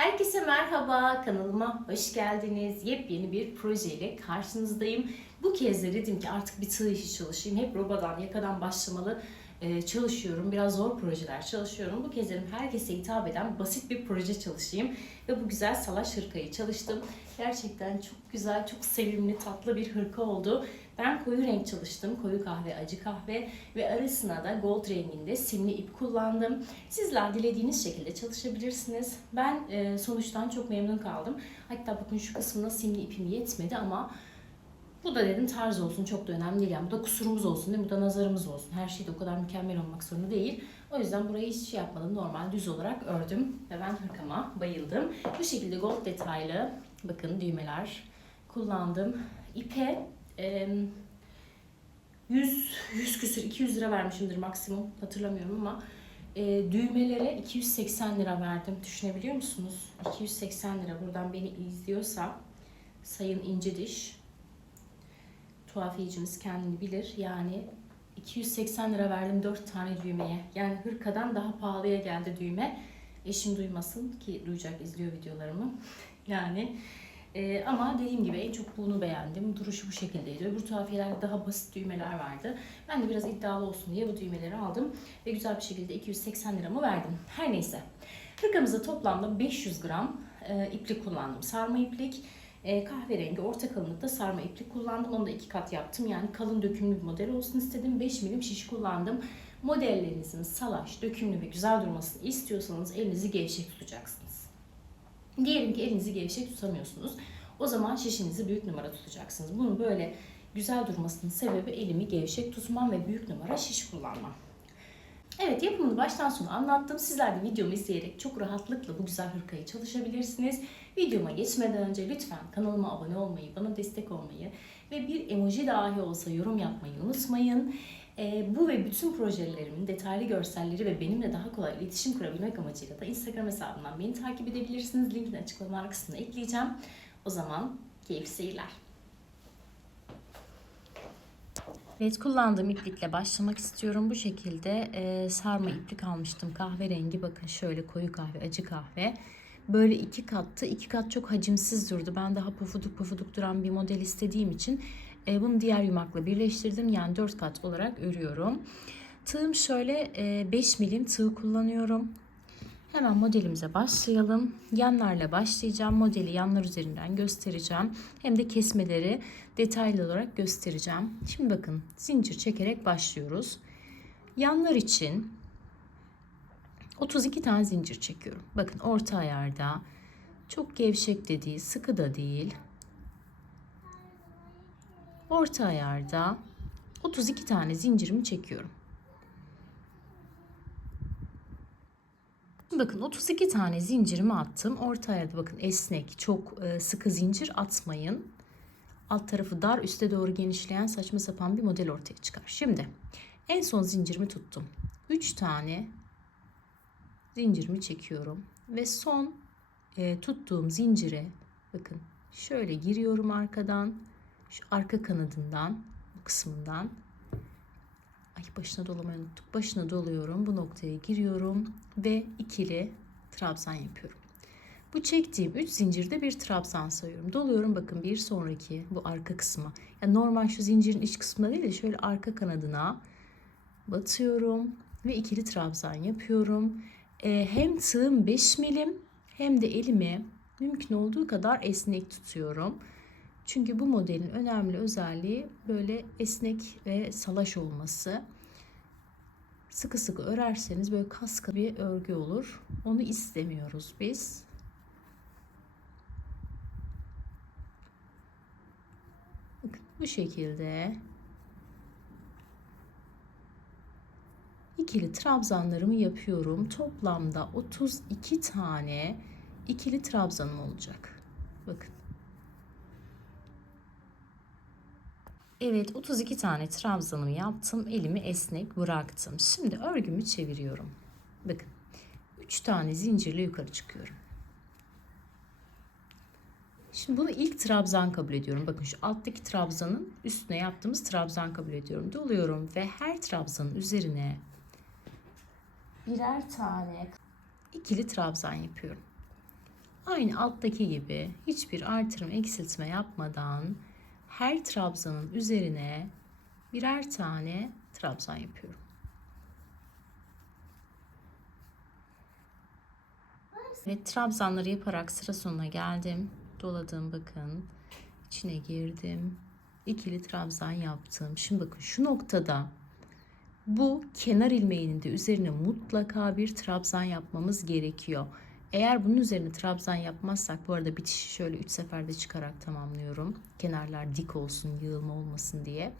Herkese merhaba, kanalıma hoş geldiniz. Yepyeni bir projeyle karşınızdayım. Bu kez de dedim ki artık bir tığ işi çalışayım. Hep robadan, yakadan başlamalı çalışıyorum. Biraz zor projeler çalışıyorum. Bu kez dedim herkese hitap eden basit bir proje çalışayım. Ve bu güzel salaş hırkayı çalıştım. Gerçekten çok güzel, çok sevimli, tatlı bir hırka oldu. Ben koyu renk çalıştım. Koyu kahve, acı kahve ve arasına da gold renginde simli ip kullandım. Sizler dilediğiniz şekilde çalışabilirsiniz. Ben sonuçtan çok memnun kaldım. Hatta bakın şu kısmına simli ipim yetmedi ama bu da dedim tarz olsun, çok da önemli değil. Yani bu da kusurumuz olsun değil mi? Bu da nazarımız olsun. Her şey de o kadar mükemmel olmak zorunda değil. O yüzden burayı hiç şey yapmadım. Normal düz olarak ördüm ve ben hırkama bayıldım. Bu şekilde gold detaylı bakın düğmeler kullandım. İpe 100 küsür 200 lira vermişimdir maksimum, hatırlamıyorum ama düğmelere 280 lira verdim. Düşünebiliyor musunuz? 280 lira. Buradan beni izliyorsa Sayın İnce Diş, tuhafiyecimiz kendini bilir. Yani 280 lira verdim 4 tane düğmeye. Yani hırkadan daha pahalıya geldi düğme. Eşim duymasın ki duyacak, izliyor videolarımı. Yani ama dediğim gibi en çok bunu beğendim. Duruşu bu şekildeydi. Öbür tuhafiyelerde daha basit düğmeler vardı. Ben de biraz iddialı olsun diye bu düğmeleri aldım. Ve güzel bir şekilde 280 liramı verdim. Her neyse. Hırkamızda toplamda 500 gram iplik kullandım. Sarma iplik. Kahverengi orta kalınlıkta sarma iplik kullandım. Onu da 2 kat yaptım. Yani kalın dökümlü bir model olsun istedim. 5 milim şiş kullandım. Modellerinizin salaş, dökümlü ve güzel durmasını istiyorsanız elinizi gevşek tutacaksınız. Diyelim ki elinizi gevşek tutamıyorsunuz. O zaman şişinizi büyük numara tutacaksınız. Bunun böyle güzel durmasının sebebi elimi gevşek tutmam ve büyük numara şiş kullanmam. Evet, yapımını baştan sona anlattım. Sizler de videomu izleyerek çok rahatlıkla bu güzel hırkayı çalışabilirsiniz. Videoma geçmeden önce lütfen kanalıma abone olmayı, bana destek olmayı ve bir emoji dahi olsa yorum yapmayı unutmayın. Bu ve bütün projelerimin detaylı görselleri ve benimle daha kolay iletişim kurabilmek amacıyla da Instagram hesabından beni takip edebilirsiniz. Linkini açıklama kısmına ekleyeceğim. O zaman keyifli seyirler. Evet, kullandığım iplikle başlamak istiyorum. Bu şekilde sarma iplik almıştım. Kahverengi, bakın şöyle koyu kahve, acı kahve. Böyle 2 kattı. 2 kat çok hacimsiz durdu. Ben daha pufuduk pufuduk duran bir model istediğim için bunu diğer yumakla birleştirdim. Yani 4 kat olarak örüyorum. Tığım şöyle 5 milim tığ kullanıyorum. Hemen modelimize başlayalım. Yanlarla başlayacağım. Modeli yanlar üzerinden göstereceğim. Hem de kesmeleri detaylı olarak göstereceğim. Şimdi bakın, zincir çekerek başlıyoruz. Yanlar için 32 tane zincir çekiyorum. Bakın orta ayarda, çok gevşek de değil, sıkı da değil. Orta ayarda 32 tane zincirimi çekiyorum. Bakın 32 tane zincirimi attım. Orta ayarda bakın esnek, çok sıkı zincir atmayın. Alt tarafı dar, üste doğru genişleyen saçma sapan bir model ortaya çıkar. Şimdi en son zincirimi tuttum. 3 tane zincirimi çekiyorum ve son tuttuğum zincire bakın şöyle giriyorum arkadan, şu arka kanadından, bu kısmından. Ay, başına dolamayı unuttuk. Başına doluyorum, bu noktaya giriyorum ve ikili trabzan yapıyorum. Bu çektiğim 3 zincirde bir trabzan sayıyorum. Doluyorum, bakın bir sonraki bu arka kısma. Yani normal şu zincirin iç kısmına değil de şöyle arka kanadına batıyorum ve ikili trabzan yapıyorum. Hem tığım 5 milim hem de elimi mümkün olduğu kadar esnek tutuyorum. Çünkü bu modelin önemli özelliği böyle esnek ve salaş olması. Sıkı sıkı örerseniz böyle kaska bir örgü olur. Onu istemiyoruz biz. Bakın bu şekilde ikili trabzanlarımı yapıyorum. Toplamda 32 tane ikili trabzanım olacak. Bakın. Evet, 32 tane trabzanımı yaptım. Elimi esnek bıraktım. Şimdi örgümü çeviriyorum. Bakın. 3 tane zincirle yukarı çıkıyorum. Şimdi bunu ilk trabzan kabul ediyorum. Bakın şu alttaki trabzanın üstüne yaptığımız trabzan kabul ediyorum. Doluyorum ve her trabzanın üzerine birer tane ikili trabzan yapıyorum. Aynı alttaki gibi hiçbir artırma eksiltme yapmadan her trabzanın üzerine birer tane trabzan yapıyorum. Ve trabzanları yaparak sıra sonuna geldim. Doladım, bakın. İçine girdim. İkili trabzan yaptım. Şimdi bakın şu noktada bu kenar ilmeğinin de üzerine mutlaka bir trabzan yapmamız gerekiyor. Eğer bunun üzerine trabzan yapmazsak, bu arada bitişi şöyle 3 seferde çıkarak tamamlıyorum. Kenarlar dik olsun, yığılma olmasın diye.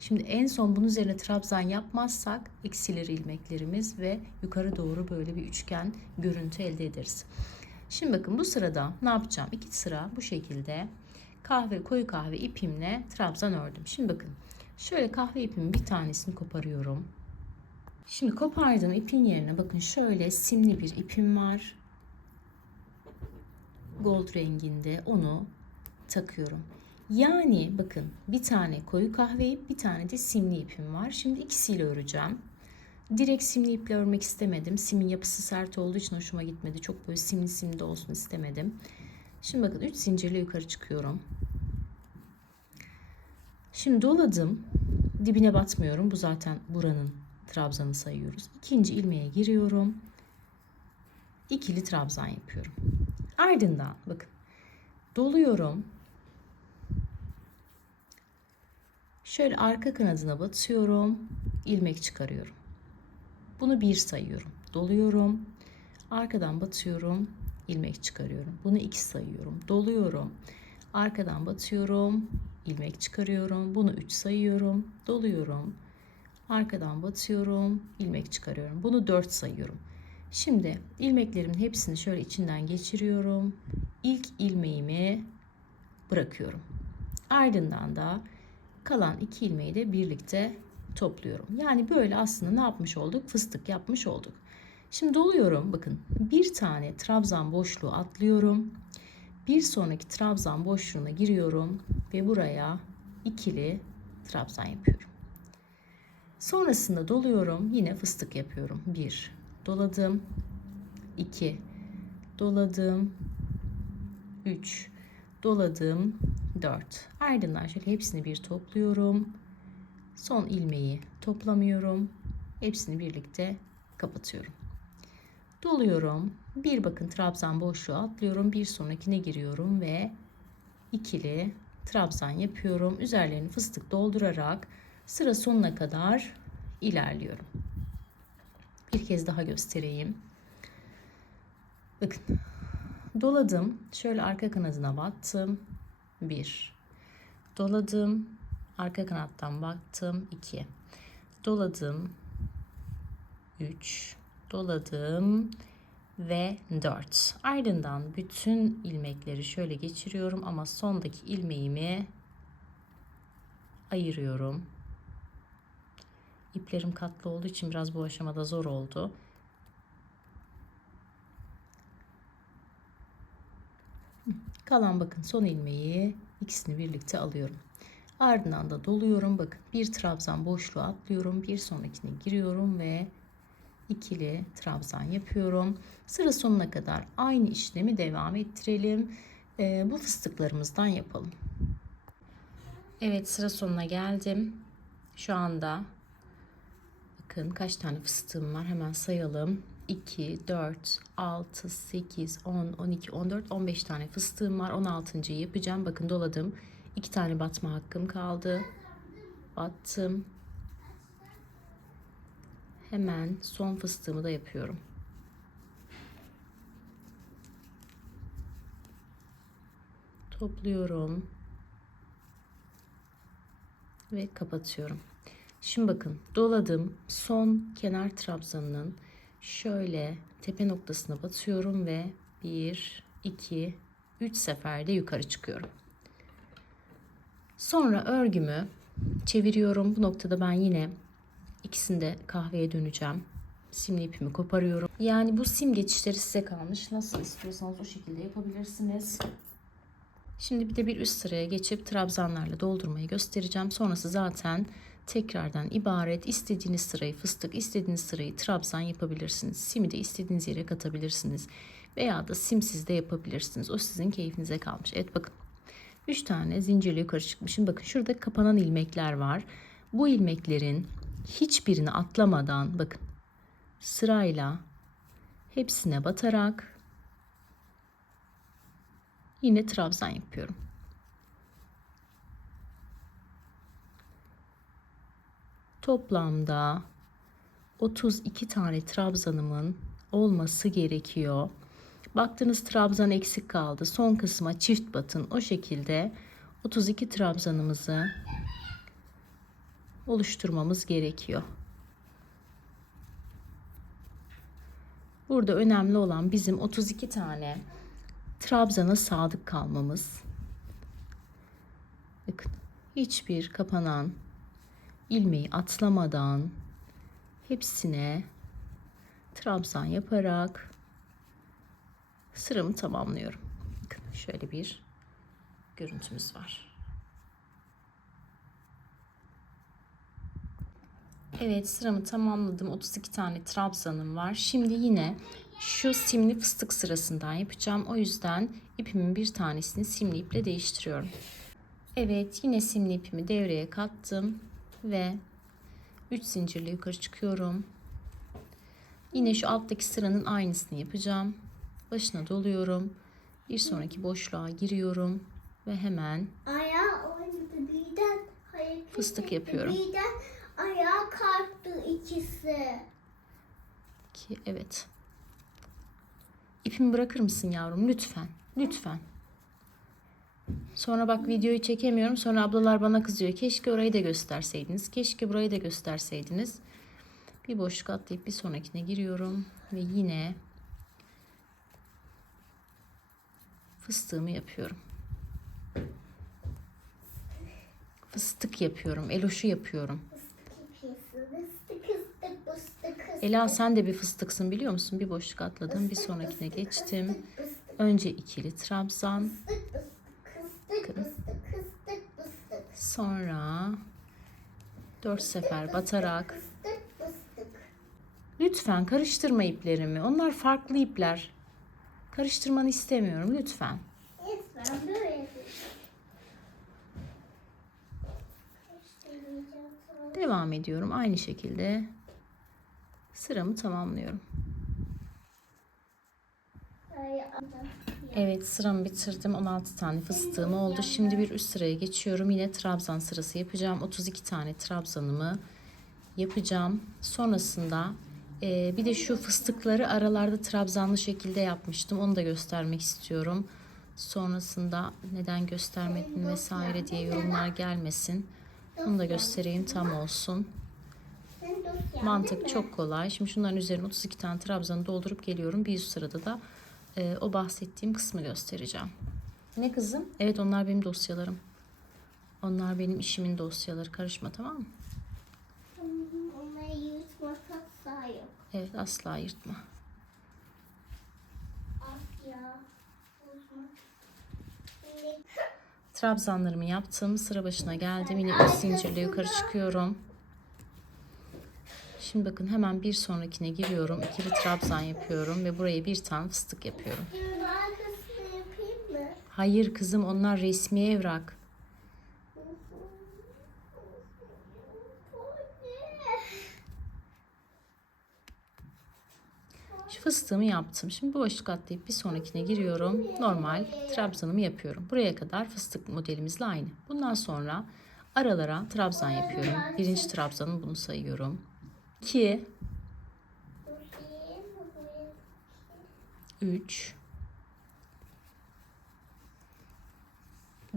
Şimdi en son bunun üzerine trabzan yapmazsak eksilir ilmeklerimiz ve yukarı doğru böyle bir üçgen görüntü elde ederiz. Şimdi bakın bu sırada ne yapacağım? 2 sıra bu şekilde koyu kahve ipimle trabzan ördüm. Şimdi bakın şöyle kahve ipimin bir tanesini koparıyorum. Şimdi kopardığım ipin yerine bakın şöyle simli bir ipim var. Gold renginde, onu takıyorum. Yani bakın bir tane koyu kahve ip, bir tane de simli ipim var. Şimdi ikisiyle öreceğim. Direkt simli iple örmek istemedim. Simin yapısı sert olduğu için hoşuma gitmedi. Çok böyle simli de olsun istemedim. Şimdi bakın 3 zincirle yukarı çıkıyorum. Şimdi doladım. Dibine batmıyorum. Bu zaten buranın trabzanı sayıyoruz. İkinci ilmeğe giriyorum. İkili trabzan yapıyorum. Ardından bakın doluyorum. Şöyle arka kanadına batıyorum. İlmek çıkarıyorum. Bunu 1 sayıyorum. Doluyorum. Arkadan batıyorum. İlmek çıkarıyorum. Bunu 2 sayıyorum. Doluyorum. Arkadan batıyorum. İlmek çıkarıyorum. Bunu 3 sayıyorum. Doluyorum. Arkadan batıyorum. İlmek çıkarıyorum. Bunu 4 sayıyorum. Şimdi ilmeklerimin hepsini şöyle içinden geçiriyorum. İlk ilmeğimi bırakıyorum. Ardından da kalan 2 ilmeği de birlikte topluyorum. Yani böyle aslında ne yapmış olduk? Fıstık yapmış olduk. Şimdi doluyorum. Bakın bir tane trabzan boşluğu atlıyorum. Bir sonraki trabzan boşluğuna giriyorum ve buraya ikili trabzan yapıyorum. Sonrasında doluyorum. Yine fıstık yapıyorum. 1 doladım. 2 doladım. 3 doladım. 4. Ardından şöyle hepsini bir topluyorum. Son ilmeği toplamıyorum. Hepsini birlikte kapatıyorum. Doluyorum. Bir bakın trabzan boşluğu atlıyorum. Bir sonrakine giriyorum ve ikili trabzan yapıyorum. Üzerlerini fıstık doldurarak sıra sonuna kadar ilerliyorum. Bir kez daha göstereyim. Bakın doladım. Şöyle arka kanadına battım. 1 doladım. Arka kanattan baktım. 2 doladım. 3 doladım ve 4. Ardından bütün ilmekleri şöyle geçiriyorum ama sondaki ilmeğimi ayırıyorum. İplerim katlı olduğu için biraz bu aşamada zor oldu. Kalan bakın son ilmeği, ikisini birlikte alıyorum. Ardından da doluyorum. Bakın bir trabzan boşluğu atlıyorum. Bir sonrakine giriyorum ve ikili trabzan yapıyorum. Sıra sonuna kadar aynı işlemi devam ettirelim. Bu fıstıklarımızdan yapalım. Evet, sıra sonuna geldim. Şu anda bakın kaç tane fıstığım var, hemen sayalım. 2, 4, 6, 8, 10, 12, 14, 15 tane fıstığım var. 16.'yı yapacağım. Bakın doladım. 2 tane batma hakkım kaldı. Battım. Hemen son fıstığımı da yapıyorum. Topluyorum. Ve kapatıyorum. Şimdi bakın doladım. Son kenar trabzanının şöyle tepe noktasına batıyorum ve 1, 2, 3 seferde yukarı çıkıyorum. Sonra örgümü çeviriyorum. Bu noktada ben yine ikisinde kahveye döneceğim. Simli ipimi koparıyorum. Yani bu sim geçişleri size kalmış. Nasıl istiyorsanız o şekilde yapabilirsiniz. Şimdi bir de bir üst sıraya geçip trabzanlarla doldurmayı göstereceğim. Sonrası zaten tekrardan ibaret. İstediğiniz sırayı fıstık, istediğiniz sırayı trabzan yapabilirsiniz. Simi de istediğiniz yere katabilirsiniz. Veya da simsiz de yapabilirsiniz. O sizin keyfinize kalmış. Evet bakın. 3 tane zincirle yukarı çıkmışım. Bakın şurada kapanan ilmekler var. Bu ilmeklerin hiçbirini atlamadan bakın sırayla hepsine batarak yine trabzan yapıyorum. Toplamda 32 tane trabzanımın olması gerekiyor. Baktınız trabzan eksik kaldı. Son kısma çift batın. O şekilde 32 trabzanımızı oluşturmamız gerekiyor. Burada önemli olan bizim 32 tane trabzana sadık kalmamız. Bakın hiçbir kapanan ilmeği atlamadan hepsine trabzan yaparak sıramı tamamlıyorum. Bakın şöyle bir görüntümüz var. Evet, sıramı tamamladım. 32 tane trabzanım var. Şimdi yine şu simli fıstık sırasından yapacağım. O yüzden ipimin bir tanesini simli iple değiştiriyorum. Evet, yine simli ipimi devreye kattım ve 3 zincirle yukarı çıkıyorum. Yine şu alttaki sıranın aynısını yapacağım. Başına doluyorum. Bir sonraki boşluğa giriyorum ve hemen fıstık yapıyorum. Ayağa kalktı ikisi. Evet. İpimi bırakır mısın yavrum? Lütfen. Lütfen. Sonra bak videoyu çekemiyorum. Sonra ablalar bana kızıyor. Keşke orayı da gösterseydiniz. Keşke burayı da gösterseydiniz. Bir boşluk atlayıp bir sonrakine giriyorum. Ve yine fıstığımı yapıyorum. Fıstık yapıyorum. Eloşu yapıyorum. Ela sen de bir fıstıksın biliyor musun? Bir boşluk atladım. Bir sonrakine geçtim. Önce ikili trabzan. Sonra 4 sefer batarak. Lütfen karıştırma iplerimi. Onlar farklı ipler. Karıştırmanı istemiyorum lütfen. Lütfen böyle. Devam ediyorum. Aynı şekilde sıramı tamamlıyorum. Evet, sıramı bitirdim. 16 tane fıstığım oldu. Şimdi bir üst sıraya geçiyorum. Yine trabzan sırası yapacağım. 32 tane trabzanımı yapacağım. Sonrasında bir de şu fıstıkları aralarda trabzanlı şekilde yapmıştım. Onu da göstermek istiyorum. Sonrasında neden göstermedin vesaire diye yorumlar gelmesin. Onu da göstereyim, tam olsun. Mantık çok kolay. Şimdi şunların üzerine 32 tane trabzanı doldurup geliyorum. Bir üst sırada da o bahsettiğim kısmı göstereceğim. Ne kızım? Evet, onlar benim dosyalarım. Onlar benim işimin dosyaları. Karışma, tamam mı? Onları yırtmak asla yok. Evet, asla yırtma. Asya. Trabzanlarımı yaptım. Sıra başına geldim. Yine 3 zincirle yukarı çıkıyorum. Şimdi bakın hemen bir sonrakine giriyorum. İkili trabzan yapıyorum ve buraya bir tane fıstık yapıyorum. Bunun arkasını yapayım mı? Hayır kızım, onlar resmi evrak. Şu fıstığımı yaptım. Şimdi bu boşluk atlayıp bir sonrakine giriyorum. Normal trabzanımı yapıyorum. Buraya kadar fıstık modelimizle aynı. Bundan sonra aralara trabzan yapıyorum. Birinci trabzanım, bunu sayıyorum. 2 3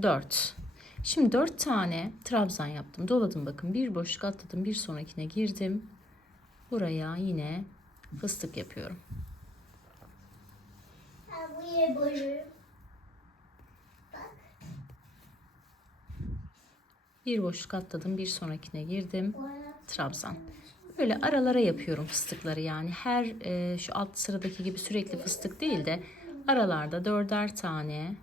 4. Şimdi 4 tane trabzan yaptım. Doladım bakın. Bir boşluk atladım. Bir sonrakine girdim. Buraya yine fıstık yapıyorum. Buraya boyuyorum. Bak. Bir boşluk atladım. Bir sonrakine girdim. Trabzan. Böyle aralara yapıyorum fıstıkları, yani her şu alt sıradaki gibi sürekli fıstık değil de aralarda 4'er tane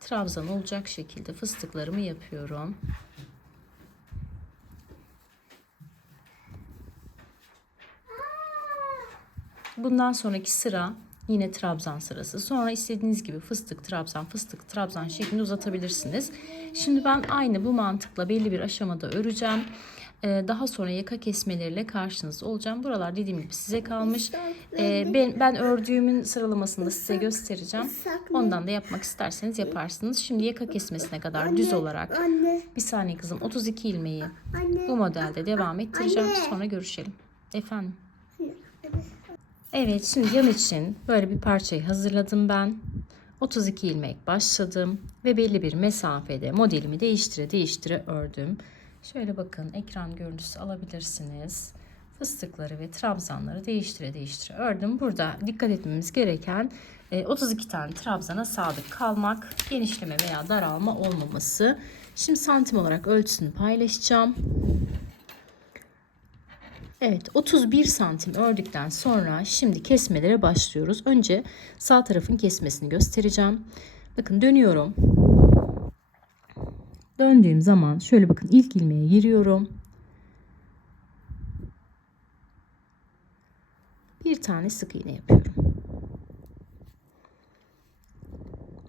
trabzan olacak şekilde fıstıklarımı yapıyorum. Bundan sonraki sıra yine trabzan sırası. Sonra istediğiniz gibi fıstık, trabzan şeklinde uzatabilirsiniz. Şimdi ben aynı bu mantıkla belli bir aşamada öreceğim. Daha sonra yaka kesmeleriyle karşınızda olacağım. Buralar dediğim gibi size kalmış. Ben ördüğümün sıralamasını da size göstereceğim. Ondan da yapmak isterseniz yaparsınız. Şimdi yaka kesmesine kadar düz olarak bir saniye kızım 32 ilmeği bu modelde devam ettireceğim. Sonra görüşelim. Efendim. Evet, şimdi yan için böyle bir parçayı hazırladım ben. 32 ilmek başladım ve belli bir mesafede modelimi değiştire ördüm. Şöyle bakın, ekran görüntüsü alabilirsiniz. Fıstıkları ve trabzanları değiştire ördüm. Burada dikkat etmemiz gereken 32 tane trabzana sadık kalmak, genişleme veya daralma olmaması. Şimdi santim olarak ölçüsünü paylaşacağım. Evet, 31 santim ördükten sonra şimdi kesmelere başlıyoruz. Önce sağ tarafın kesmesini göstereceğim. Bakın dönüyorum. Döndüğüm zaman şöyle bakın, ilk ilmeğe giriyorum. Bir tane sık iğne yapıyorum.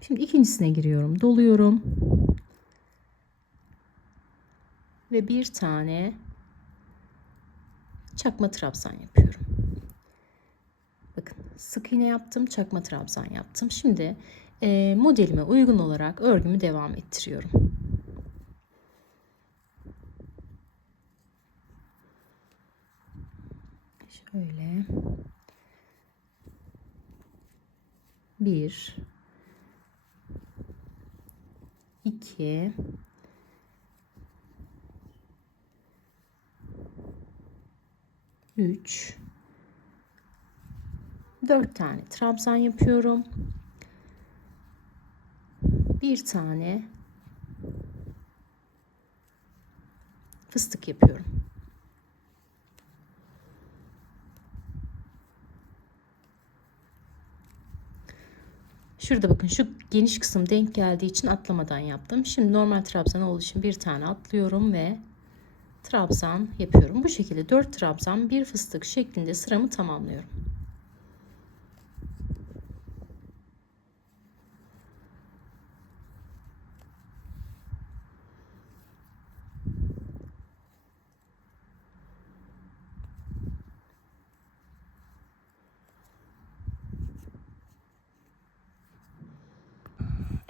Şimdi ikincisine giriyorum, doluyorum. Ve bir tane çakma trabzan yapıyorum. Bakın, sık iğne yaptım, çakma trabzan yaptım. Şimdi modelime uygun olarak örgümü devam ettiriyorum. Şöyle 1 2 3 4 tane trabzan yapıyorum. Bir tane fıstık yapıyorum. Şurada bakın, şu geniş kısım denk geldiği için atlamadan yaptım. Şimdi normal trabzan olduğu için bir tane atlıyorum ve trabzan yapıyorum. Bu şekilde 4 trabzan, bir fıstık şeklinde sıramı tamamlıyorum.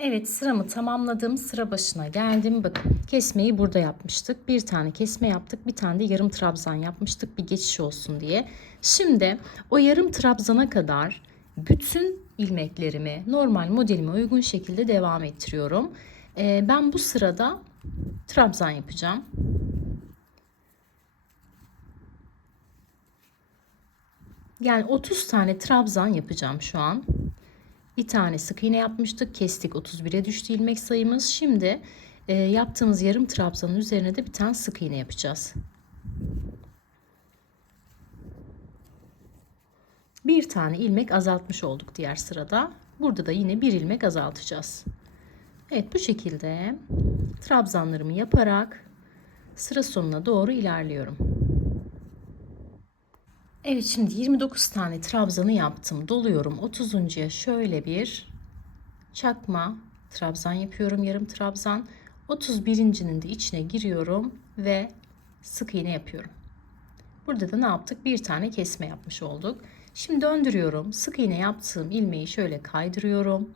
Evet, sıramı tamamladım. Sıra başına geldim. Bakın, kesmeyi burada yapmıştık. Bir tane kesme yaptık. Bir tane de yarım trabzan yapmıştık, bir geçiş olsun diye. Şimdi o yarım trabzana kadar bütün ilmeklerimi normal modelime uygun şekilde devam ettiriyorum. Ben bu sırada trabzan yapacağım. Yani 30 tane trabzan yapacağım şu an. Bir tane sık iğne yapmıştık. Kestik, 31'e düştü ilmek sayımız. Şimdi yaptığımız yarım trabzanın üzerine de bir tane sık iğne yapacağız. Bir tane ilmek azaltmış olduk diğer sırada. Burada da yine bir ilmek azaltacağız. Evet, bu şekilde trabzanlarımı yaparak sıra sonuna doğru ilerliyorum. Evet, şimdi 29 tane trabzanı yaptım. Doluyorum. 30'uncuya şöyle bir çakma trabzan yapıyorum, yarım trabzan. 31'incinin de içine giriyorum ve sık iğne yapıyorum. Burada da ne yaptık? Bir tane kesme yapmış olduk. Şimdi döndürüyorum. Sık iğne yaptığım ilmeği şöyle kaydırıyorum.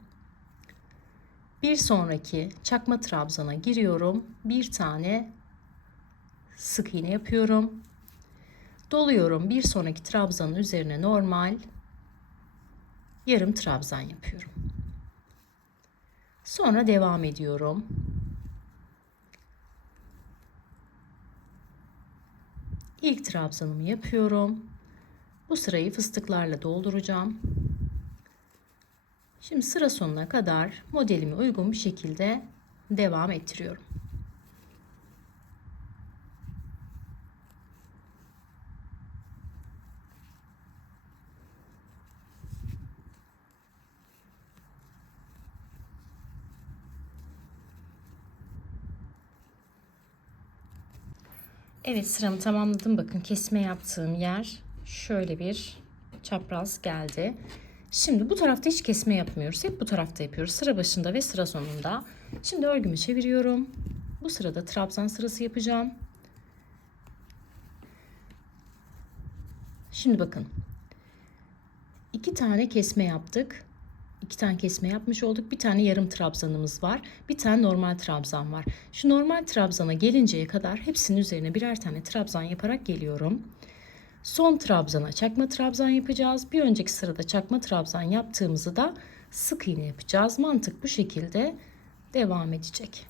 Bir sonraki çakma trabzana giriyorum. Bir tane sık iğne yapıyorum. Doluyorum. Bir sonraki trabzanın üzerine normal yarım trabzan yapıyorum. Sonra devam ediyorum. İlk trabzanımı yapıyorum. Bu sırayı fıstıklarla dolduracağım. Şimdi sıra sonuna kadar modelime uygun bir şekilde devam ettiriyorum. Evet, sıramı tamamladım. Bakın, kesme yaptığım yer şöyle bir çapraz geldi. Şimdi bu tarafta hiç kesme yapmıyoruz. Hep bu tarafta yapıyoruz. Sıra başında ve sıra sonunda. Şimdi örgümü çeviriyorum. Bu sırada trabzan sırası yapacağım. Şimdi bakın. 2 tane kesme yaptık. 2 tane kesme yapmış olduk. Bir tane yarım trabzanımız var. Bir tane normal trabzan var. Şu normal trabzana gelinceye kadar hepsinin üzerine birer tane trabzan yaparak geliyorum. Son trabzana çakma trabzan yapacağız. Bir önceki sırada çakma trabzan yaptığımızı da sık iğne yapacağız. Mantık bu şekilde devam edecek.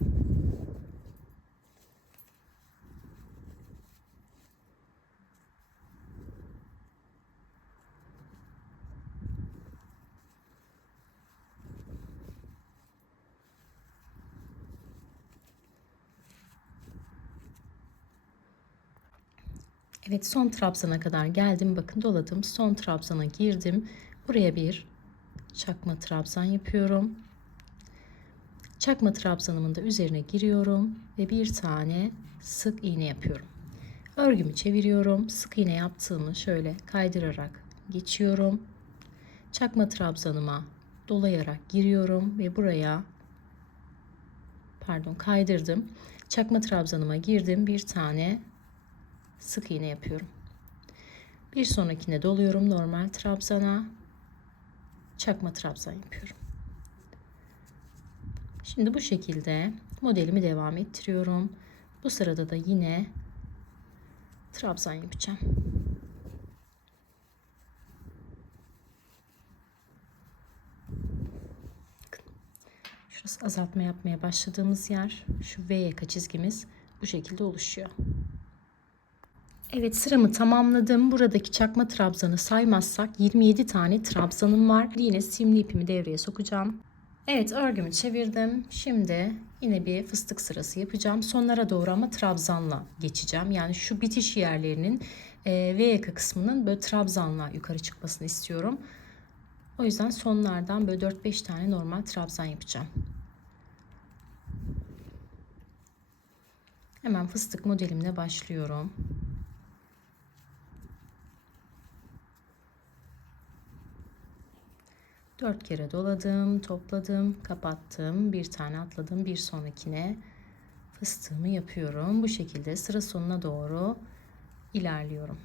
Evet, son trabzana kadar geldim. Bakın doladım. Son trabzana girdim. Buraya bir çakma trabzan yapıyorum. Çakma trabzanımın da üzerine giriyorum ve bir tane sık iğne yapıyorum. Örgümü çeviriyorum. Sık iğne yaptığımı şöyle kaydırarak geçiyorum. Çakma trabzanıma dolayarak giriyorum ve buraya kaydırdım. Çakma trabzanıma girdim. Bir tane sık iğne yapıyorum. Bir sonrakine doluyorum normal trabzana. Çakma trabzan yapıyorum. Şimdi bu şekilde modelimi devam ettiriyorum. Bu sırada da yine trabzan yapacağım. Şurası azaltma yapmaya başladığımız yer. Şu V yaka çizgimiz bu şekilde oluşuyor. Evet, sıramı tamamladım. Buradaki çakma trabzanı saymazsak 27 tane trabzanım var. Yine simli ipimi devreye sokacağım. Evet, örgümü çevirdim. Şimdi yine bir fıstık sırası yapacağım. Sonlara doğru ama trabzanla geçeceğim. Yani şu bitiş yerlerinin V yaka kısmının böyle trabzanla yukarı çıkmasını istiyorum. O yüzden sonlardan böyle 4-5 tane normal trabzan yapacağım. Hemen fıstık modelimle başlıyorum. Dört kere doladım, topladım, kapattım, bir tane atladım, bir sonrakine fıstığımı yapıyorum. Bu şekilde sıra sonuna doğru ilerliyorum.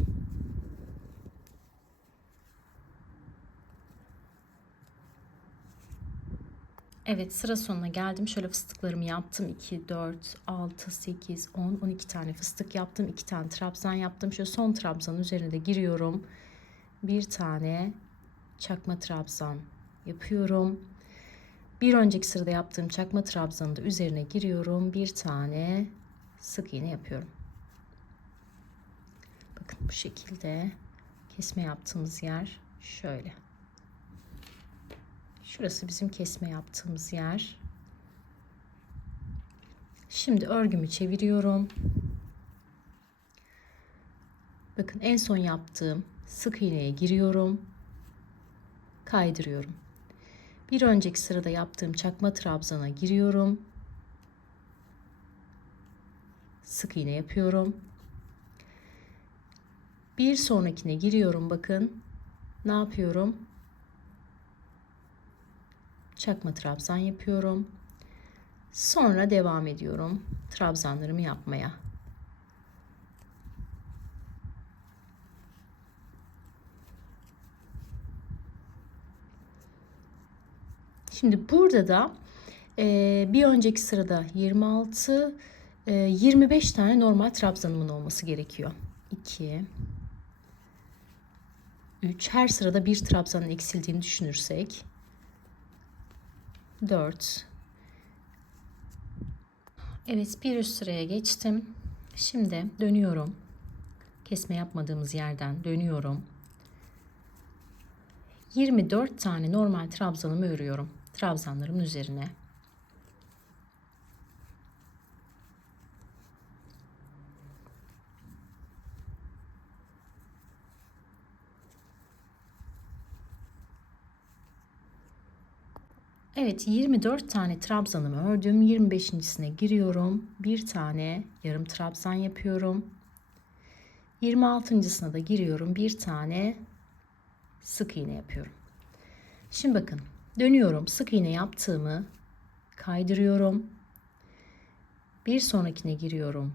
Evet, sıra sonuna geldim. Şöyle fıstıklarımı yaptım. 2, 4, 6, 8, 10, 12 tane fıstık yaptım. 2 tane trabzan yaptım. Şöyle son trabzanın üzerine de giriyorum. Bir tane çakma trabzan yapıyorum. Bir önceki sırada yaptığım çakma trabzanın da üzerine giriyorum. Bir tane sık iğne yapıyorum. Bakın bu şekilde kesme yaptığımız yer şöyle. Şurası bizim kesme yaptığımız yer. Şimdi örgümü çeviriyorum. Bakın en son yaptığım sık iğneye giriyorum. Kaydırıyorum. Bir önceki sırada yaptığım çakma trabzana giriyorum. Sık iğne yapıyorum. Bir sonrakine giriyorum, bakın. Ne yapıyorum? Çakma trabzan yapıyorum. Sonra devam ediyorum trabzanlarımı yapmaya. Şimdi burada da bir önceki sırada 26, 25 tane normal trabzanımın olması gerekiyor. 2, 3, her sırada bir trabzanın eksildiğini düşünürsek 4. Evet, bir üst sıraya geçtim. Şimdi dönüyorum. Kesme yapmadığımız yerden dönüyorum. 24 tane normal trabzanımı örüyorum. Trabzanlarımın üzerine. Evet, 24 tane trabzanımı ördüm. 25.sine giriyorum. Bir tane yarım trabzan yapıyorum. 26.sına da giriyorum. Bir tane sık iğne yapıyorum. Şimdi bakın, dönüyorum, sık iğne yaptığımı kaydırıyorum. Bir sonrakine giriyorum.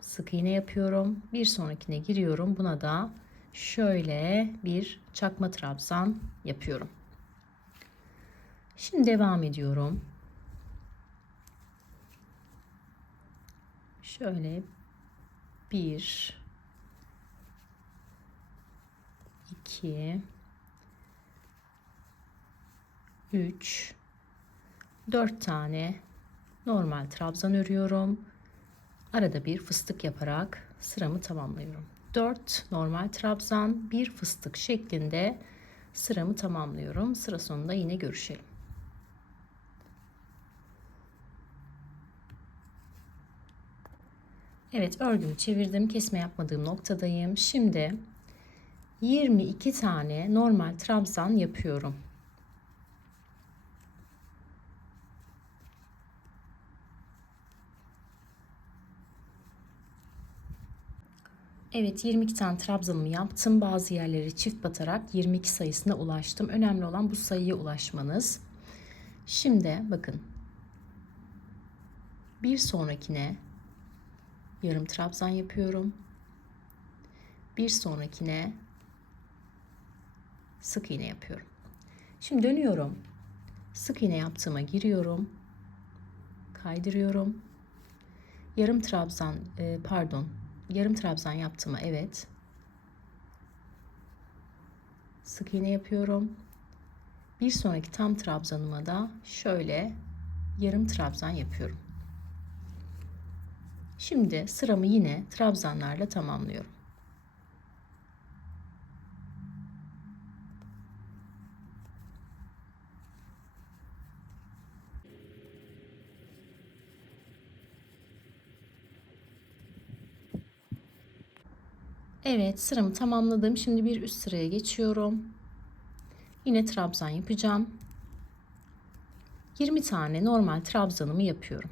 Sık iğne yapıyorum. Bir sonrakine giriyorum. Buna da şöyle bir çakma trabzan yapıyorum. Şimdi devam ediyorum. Şöyle 1 2 3 4 tane normal trabzan örüyorum. Arada bir fıstık yaparak sıramı tamamlıyorum. 4 normal trabzan, 1 fıstık şeklinde sıramı tamamlıyorum. Sıra sonunda yine görüşelim. Evet, örgümü çevirdim. Kesme yapmadığım noktadayım. Şimdi 22 tane normal trabzan yapıyorum. Evet, 22 tane trabzanımı yaptım. Bazı yerleri çift batarak 22 sayısına ulaştım. Önemli olan bu sayıya ulaşmanız. Şimdi bakın. Bir sonrakine yarım trabzan yapıyorum. Bir sonrakine sık iğne yapıyorum. Şimdi dönüyorum. Sık iğne yaptığıma giriyorum. Kaydırıyorum. Yarım trabzan yarım trabzan yaptığıma evet. Sık iğne yapıyorum. Bir sonraki tam trabzanıma da şöyle yarım trabzan yapıyorum. Şimdi sıramı yine trabzanlarla tamamlıyorum. Evet, sıramı tamamladım. Şimdi bir üst sıraya geçiyorum. Yine trabzan yapacağım. 20 tane normal trabzanımı yapıyorum.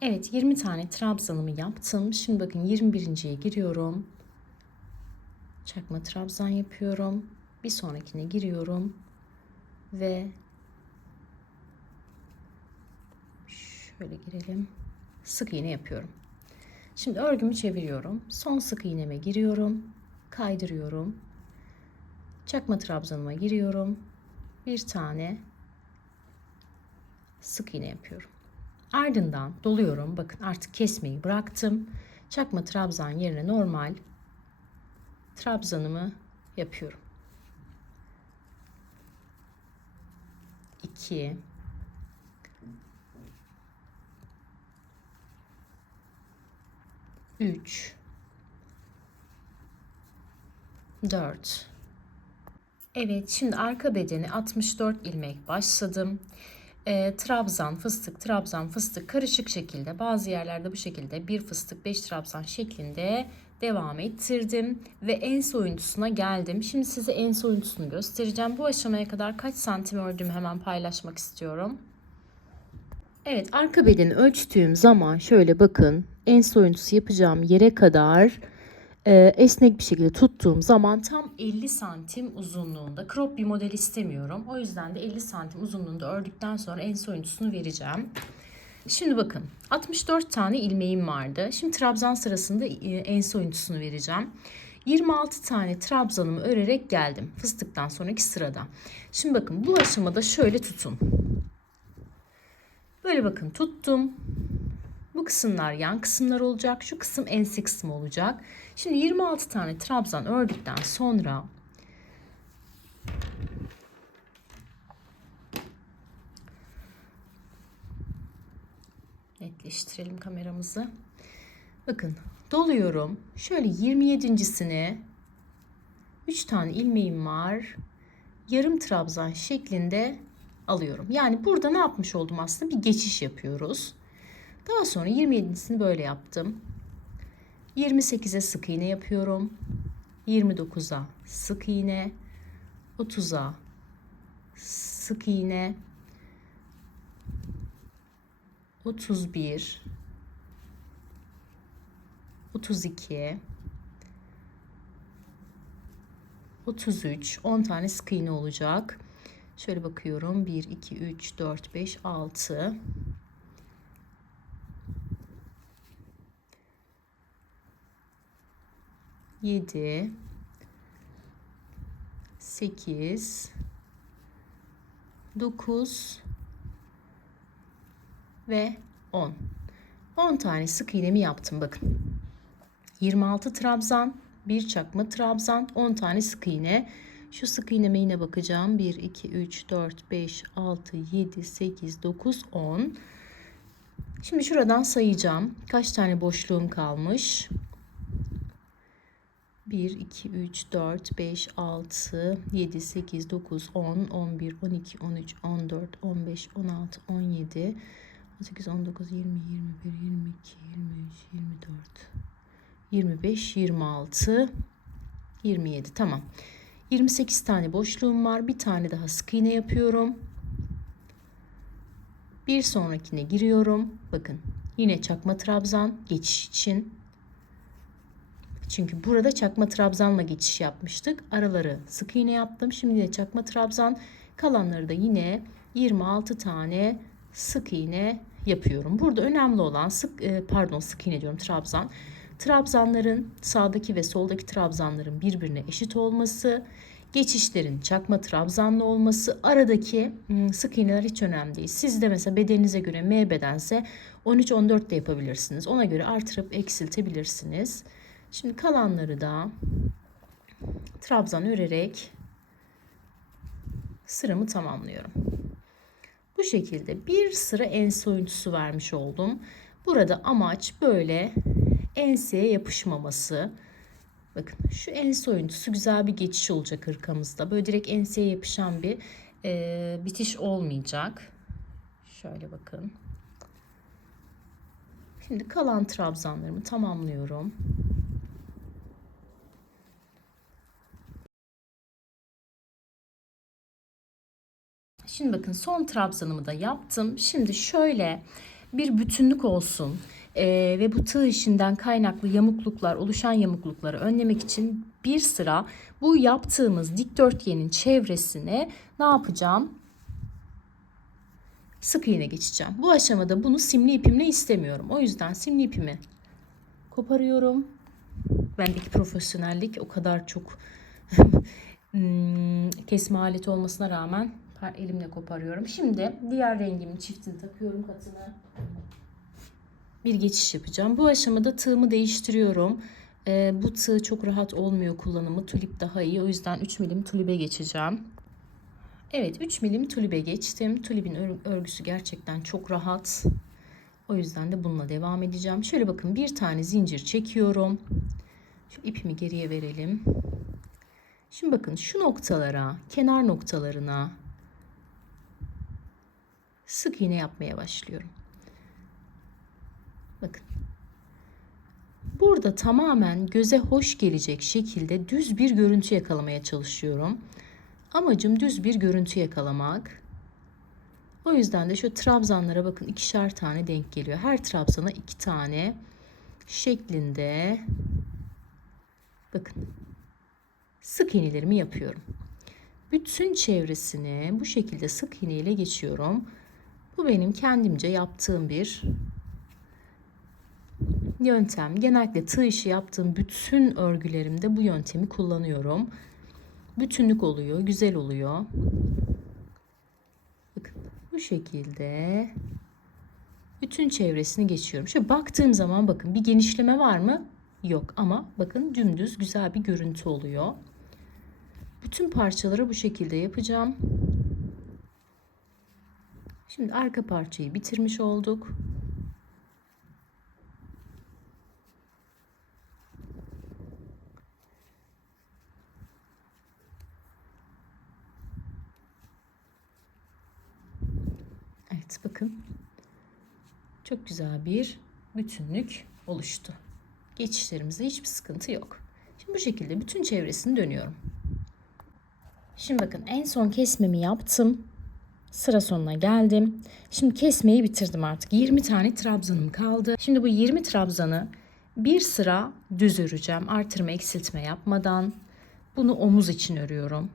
Evet, 20 tane trabzanımı yaptım. Şimdi bakın 21.'ye giriyorum. Çakma trabzan yapıyorum. Bir sonrakine giriyorum ve şöyle girelim. Sık iğne yapıyorum. Şimdi örgümü çeviriyorum. Son sık iğneme giriyorum. Kaydırıyorum. Çakma trabzanıma giriyorum. Bir tane sık iğne yapıyorum. Ardından doluyorum. Bakın artık kesmeyi bıraktım. Çakma trabzan yerine normal trabzanımı yapıyorum. 2 3 4. Evet, şimdi arka bedeni 64 ilmek başladım. Trabzan, fıstık, trabzan, fıstık karışık şekilde, bazı yerlerde bu şekilde bir fıstık 5 trabzan şeklinde devam ettirdim ve en soyuntusuna geldim. Şimdi size en soyuntusunu göstereceğim. Bu aşamaya kadar kaç santim ördüğümü hemen paylaşmak istiyorum. Evet, arka bedeni ölçtüğüm zaman şöyle bakın, en soyuntusu yapacağım yere kadar esnek bir şekilde tuttuğum zaman tam 50 santim uzunluğunda. Crop bir model istemiyorum. O yüzden de 50 santim uzunluğunda ördükten sonra en soyuntusunu vereceğim. Şimdi bakın, 64 tane ilmeğim vardı. Şimdi trabzan sırasında en soyuntusunu vereceğim. 26 tane trabzanımı örerek geldim fıstıktan sonraki sırada. Şimdi bakın, bu aşamada şöyle tutun. Böyle bakın, tuttum. Bu kısımlar yan kısımlar olacak. Şu kısım ense kısmı olacak. Şimdi 26 tane trabzan ördükten sonra netleştirelim kameramızı. Bakın, doluyorum. Şöyle 27.'sini 3 tane ilmeğim var. Yarım trabzan şeklinde alıyorum. Yani burada ne yapmış oldum aslında? Bir geçiş yapıyoruz. Daha sonra 27.'sini böyle yaptım. 28'e sık iğne yapıyorum. 29'a sık iğne. 30'a sık iğne, 31, 32, 33, 10 tane sık iğne olacak. Şöyle bakıyorum. 1, 2, 3, 4, 5, 6. 7, 8, 9 ve 10. 10 tane sık iğnemi yaptım bakın. 26 trabzan, bir çakma trabzan, 10 tane sık iğne. Şu sık iğneme yine bakacağım. 1, 2, 3, 4, 5, 6, 7, 8, 9, 10. Şimdi şuradan sayacağım. Kaç tane boşluğum kalmış? 1, 2, 3, 4, 5, 6, 7, 8, 9, 10, 11, 12, 13, 14, 15, 16, 17, 18, 19, 20, 21, 22, 23, 24, 25, 26, 27. Tamam. 28 tane boşluğum var. Bir tane daha sık iğne yapıyorum. Bir sonrakine giriyorum. Bakın yine çakma trabzan geçiş için. Çünkü burada çakma trabzanla geçiş yapmıştık. Araları sık iğne yaptım. Şimdi de çakma trabzan. Kalanları da yine 26 tane sık iğne yapıyorum. Burada önemli olan sık iğne diyorum, trabzan. Trabzanların, sağdaki ve soldaki trabzanların birbirine eşit olması, geçişlerin çakma trabzanlı olması, aradaki sık iğneler hiç önemli değil. Siz de mesela bedeninize göre M bedense 13-14 de yapabilirsiniz. Ona göre artırıp eksiltebilirsiniz. Şimdi kalanları da trabzan örerek sıramı tamamlıyorum. Bu şekilde bir sıra ense oyuntusu vermiş oldum. Burada amaç böyle enseye yapışmaması. Bakın şu ense oyuntusu güzel bir geçiş olacak hırkamızda. Böyle direkt enseye yapışan bir bitiş olmayacak. Şöyle bakın. Şimdi kalan trabzanlarımı tamamlıyorum. Şimdi bakın son trabzanımı da yaptım. Şimdi şöyle bir bütünlük olsun ve bu tığ işinden kaynaklı yamukluklar, oluşan yamuklukları önlemek için bir sıra bu yaptığımız dikdörtgenin çevresine ne yapacağım? Sık iğne geçeceğim. Bu aşamada bunu simli ipimle istemiyorum. O yüzden simli ipimi koparıyorum. Bendeki profesyonellik o kadar çok kesme aleti olmasına rağmen elimle koparıyorum. Şimdi diğer rengimin çiftini takıyorum katına. Bir geçiş yapacağım. Bu aşamada tığımı değiştiriyorum. Bu tığ çok rahat olmuyor kullanımı. Tulip daha iyi. O yüzden 3 milim tulibe geçeceğim. Evet, 3 milim tulibe geçtim. Tulibin örgüsü gerçekten çok rahat. O yüzden de bununla devam edeceğim. Şöyle bakın, bir tane zincir çekiyorum. Şu ipimi geriye verelim. Şimdi bakın şu noktalara, kenar noktalarına sık iğne yapmaya başlıyorum. Bakın. Burada tamamen göze hoş gelecek şekilde düz bir görüntü yakalamaya çalışıyorum. Amacım düz bir görüntü yakalamak. O yüzden de şu trabzanlara bakın, ikişer tane denk geliyor. Her trabzana 2 tane şeklinde bakın sık iğnelerimi yapıyorum. Bütün çevresini bu şekilde sık iğne ile geçiyorum. Bu benim kendimce yaptığım bir yöntem. Genellikle tığ işi yaptığım bütün örgülerimde bu yöntemi kullanıyorum. Bütünlük oluyor, güzel oluyor. Bakın bu şekilde bütün çevresini geçiyorum. Şöyle baktığım zaman bakın bir genişleme var mı? Yok, ama bakın dümdüz güzel bir görüntü oluyor. Bütün parçaları bu şekilde yapacağım. Şimdi arka parçayı bitirmiş olduk. Evet, bakın çok güzel bir bütünlük oluştu. Geçişlerimizde hiçbir sıkıntı yok. Şimdi bu şekilde bütün çevresini dönüyorum. Şimdi bakın en son kesmemi yaptım. Sıra sonuna geldim. Şimdi kesmeyi bitirdim artık. 20 tane trabzanım kaldı. Şimdi bu 20 trabzanı bir sıra düz öreceğim. Artırma eksiltme yapmadan. Bunu omuz için örüyorum.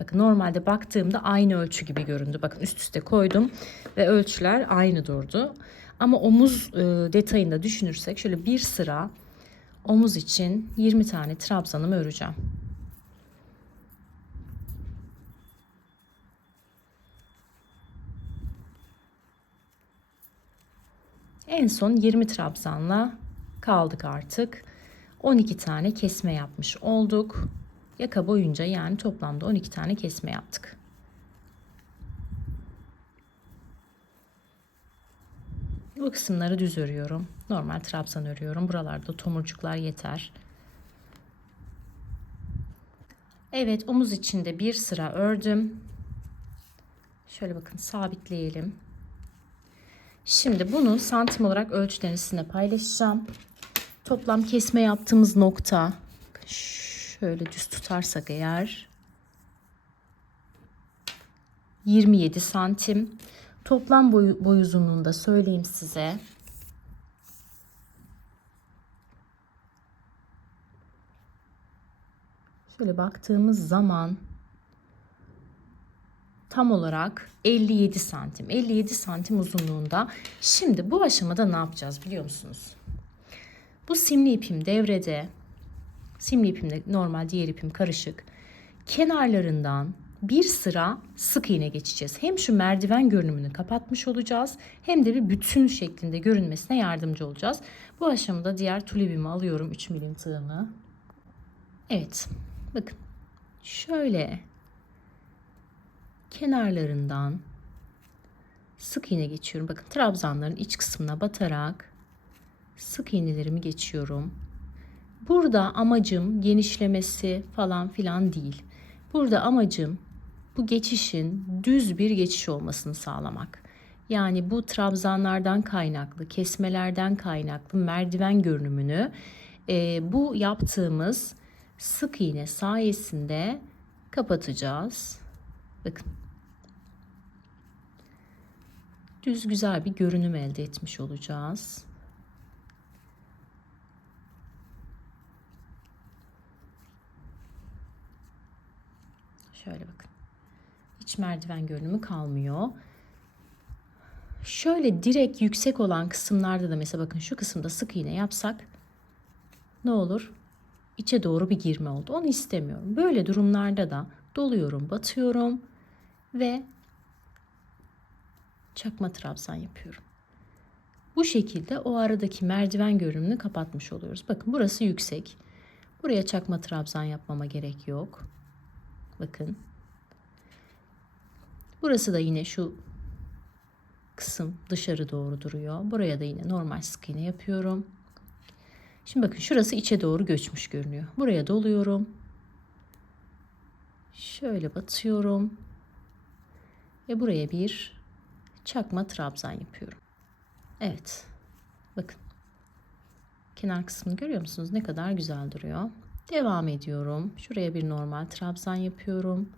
Bakın normalde baktığımda aynı ölçü gibi göründü. Bakın üst üste koydum ve ölçüler aynı durdu. Ama omuz detayında düşünürsek şöyle bir sıra omuz için 20 tane trabzanımı öreceğim. En son 20 trabzanla kaldık artık. 12 tane kesme yapmış olduk. Yaka boyunca yani toplamda 12 tane kesme yaptık. Bu kısımları düz örüyorum. Normal trabzan örüyorum. Buralarda tomurcuklar yeter. Evet, omuz içinde bir sıra ördüm. Şöyle bakın sabitleyelim. Şimdi bunu santim olarak ölçülerini sizinle paylaşacağım. Toplam kesme yaptığımız nokta şöyle düz tutarsak eğer 27 santim. Toplam boy uzunluğunu da söyleyeyim size. Şöyle baktığımız zaman tam olarak 57 santim. 57 santim uzunluğunda. Şimdi bu aşamada ne yapacağız biliyor musunuz? Bu simli ipim devrede. Simli ipimle normal diğer ipim karışık. Kenarlarından bir sıra sık iğne geçeceğiz. Hem şu merdiven görünümünü kapatmış olacağız hem de bir bütün şeklinde görünmesine yardımcı olacağız. Bu aşamada diğer tulibimi alıyorum, 3 milim tığımı. Evet, bakın şöyle kenarlarından sık iğne geçiyorum. Bakın trabzanların iç kısmına batarak sık iğnelerimi geçiyorum. Burada amacım genişlemesi falan filan değil. Burada amacım bu geçişin düz bir geçiş olmasını sağlamak. Yani bu trabzanlardan kaynaklı, kesmelerden kaynaklı merdiven görünümünü bu yaptığımız sık iğne sayesinde kapatacağız. Bakın. Düz güzel bir görünüm elde etmiş olacağız. Şöyle bakın. Hiç merdiven görünümü kalmıyor. Şöyle direkt yüksek olan kısımlarda da mesela bakın şu kısımda sık iğne yapsak ne olur? İçe doğru bir girme oldu. Onu istemiyorum. Böyle durumlarda da doluyorum, batıyorum ve çakma trabzan yapıyorum. Bu şekilde o aradaki merdiven görünümünü kapatmış oluyoruz. Bakın burası yüksek. Buraya çakma trabzan yapmama gerek yok. Bakın. Burası da yine şu kısım dışarı doğru duruyor. Buraya da yine normal sık iğne yapıyorum. Şimdi bakın şurası içe doğru göçmüş görünüyor. Buraya doluyorum. Şöyle batıyorum. Ve buraya bir çakma trabzan yapıyorum. Evet. Bakın. Kenar kısmını görüyor musunuz? Ne kadar güzel duruyor. Devam ediyorum. Şuraya bir normal trabzan yapıyorum.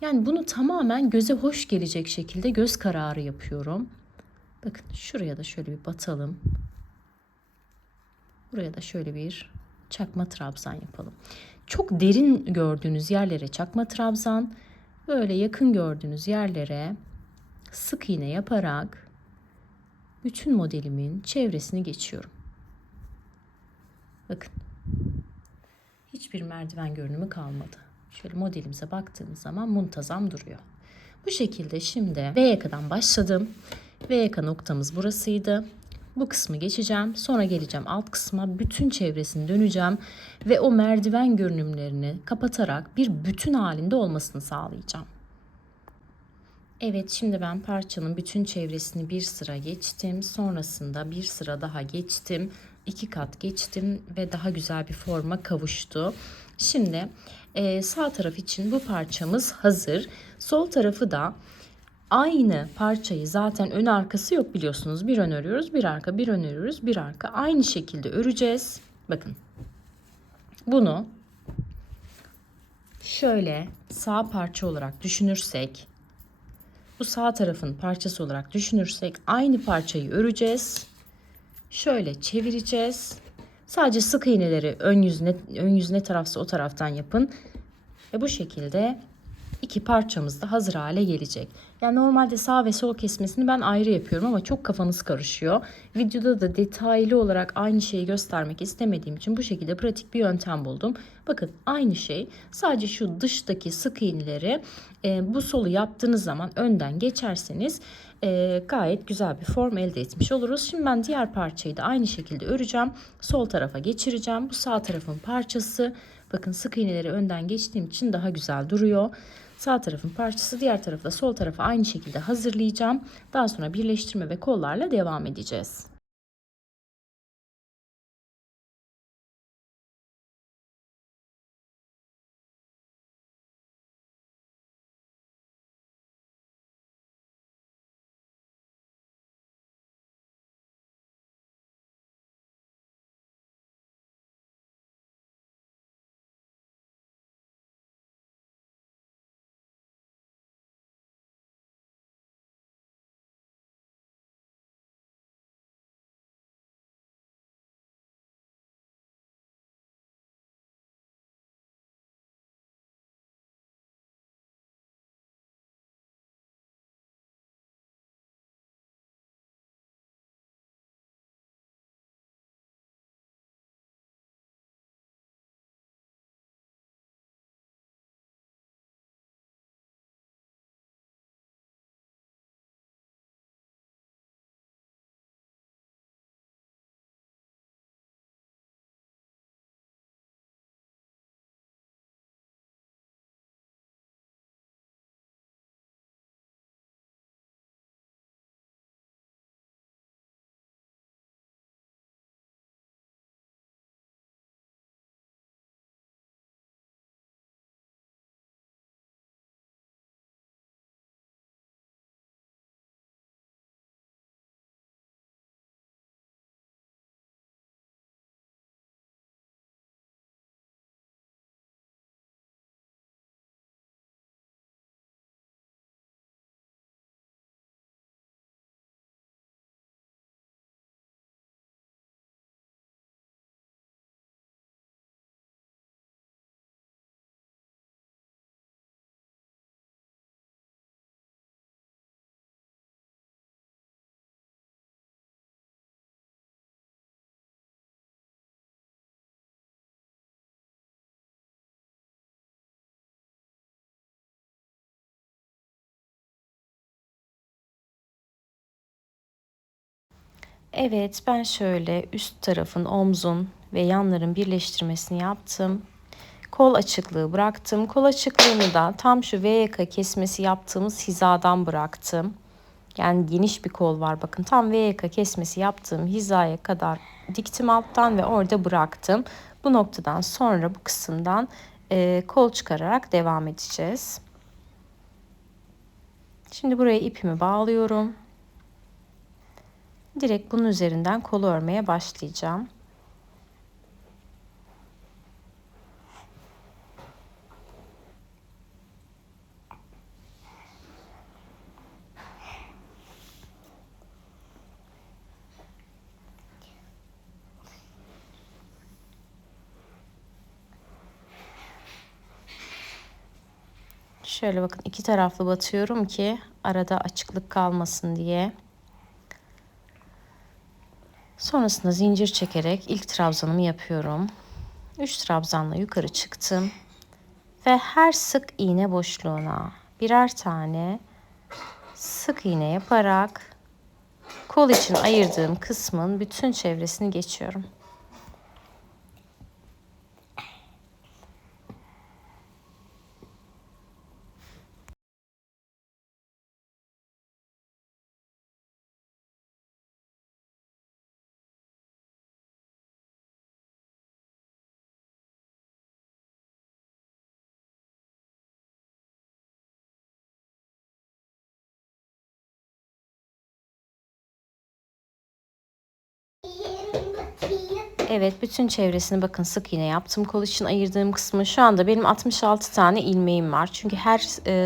Yani bunu tamamen göze hoş gelecek şekilde göz kararı yapıyorum. Bakın şuraya da şöyle bir batalım. Buraya da şöyle bir çakma trabzan yapalım. Çok derin gördüğünüz yerlere çakma trabzan, böyle yakın gördüğünüz yerlere sık iğne yaparak bütün modelimin çevresini geçiyorum. Bakın. Hiçbir merdiven görünümü kalmadı. Şöyle modelimize baktığımız zaman muntazam duruyor. Bu şekilde şimdi V yakadan başladım. V yaka noktamız burasıydı. Bu kısmı geçeceğim. Sonra geleceğim alt kısma. Bütün çevresini döneceğim. Ve o merdiven görünümlerini kapatarak bir bütün halinde olmasını sağlayacağım. Evet, şimdi ben parçanın bütün çevresini bir sıra geçtim. Sonrasında bir sıra daha geçtim. 2 kat geçtim ve daha güzel bir forma kavuştu. Şimdi sağ taraf için bu parçamız hazır. Sol tarafı da aynı parçayı zaten ön arkası yok biliyorsunuz. Bir ön örüyoruz, bir arka, bir ön örüyoruz, bir arka. Aynı şekilde öreceğiz. Bakın. Bunu şöyle sağ parça olarak düşünürsek, bu sağ tarafın parçası olarak düşünürsek aynı parçayı öreceğiz. Şöyle çevireceğiz. Sadece sık iğneleri ön yüz ne tarafsa o taraftan yapın. Ve bu şekilde iki parçamız da hazır hale gelecek. Yani normalde sağ ve sol kesmesini ben ayrı yapıyorum ama çok kafanız karışıyor. Videoda da detaylı olarak aynı şeyi göstermek istemediğim için bu şekilde pratik bir yöntem buldum. Bakın aynı şey, sadece şu dıştaki sık iğneleri bu solu yaptığınız zaman önden geçerseniz gayet güzel bir form elde etmiş oluruz. Şimdi ben diğer parçayı da aynı şekilde öreceğim. Sol tarafa geçireceğim. Bu sağ tarafın parçası. Bakın sık iğneleri önden geçtiğim için daha güzel duruyor. Sağ tarafın parçası, diğer tarafı da sol tarafa aynı şekilde hazırlayacağım. Daha sonra birleştirme ve kollarla devam edeceğiz. Evet, ben şöyle üst tarafın, omzun ve yanların birleştirmesini yaptım. Kol açıklığı bıraktım. Kol açıklığını da tam şu V yaka kesmesi yaptığımız hizadan bıraktım. Yani geniş bir kol var, bakın tam V yaka kesmesi yaptığım hizaya kadar diktim alttan ve orada bıraktım. Bu noktadan sonra bu kısımdan kol çıkararak devam edeceğiz. Şimdi buraya ipimi bağlıyorum. Direkt bunun üzerinden kolu örmeye başlayacağım. Şöyle bakın, iki taraflı batıyorum ki arada açıklık kalmasın diye. Sonrasında zincir çekerek ilk trabzanımı yapıyorum. 3 trabzanla yukarı çıktım. Ve her sık iğne boşluğuna birer tane sık iğne yaparak kol için ayırdığım kısmın bütün çevresini geçiyorum. Bakayım. Evet, bütün çevresini bakın sık iğne yaptım. Kol için ayırdığım kısmı şu anda benim 66 tane ilmeğim var. Çünkü her